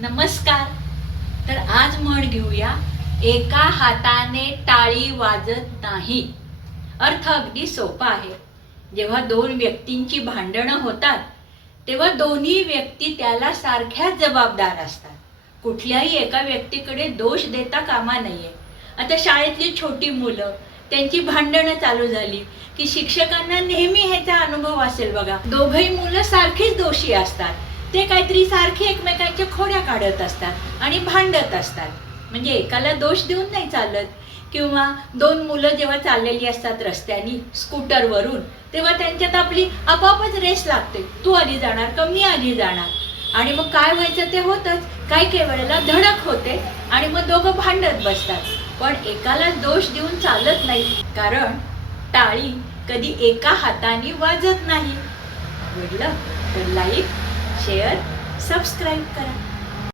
नमस्कार. तर आज म्हण घेऊया एका हाताने टाळी वाजत नाही. अर्थ अगदी सोपा आहे. जेव्हा दोन व्यक्तींची भांडणं होतात तेव्हा दोन्ही व्यक्ती त्याला सारख्याच जबाबदार असतात. कुठल्याही एका व्यक्तीकडे दोष देता कामा नये. आता शाळेतली छोटी मुलं त्यांची भांडणं चालू झाली की शिक्षकांना नेहमी ह्याचा अनुभव असेल बघा. दोघही मुलं सारखीच दोषी असतात. ते काहीतरी सारखी एकमेकांच्या खोड्या काढत असतात आणि भांडत असतात. म्हणजे एकाला दोष देऊन नाही चालत. किंवा दोन मुलं जेव्हा चाललेली असतात रस्त्यानी स्कूटरवरून तेव्हा त्यांच्यात आपली आपोआपच रेस लागते. तू आधी जाणार का मी आधी जाणार? आणि मग काय व्हायचं ते होतच. काही काही वेळेला धडक होते आणि मग दोघं भांडत बसतात. पण एकाला दोष देऊन चालत नाही. कारण टाळी कधी एका हाताने वाजत नाही. आवडलं तर लाईक शेअर सबस्क्राईब करा.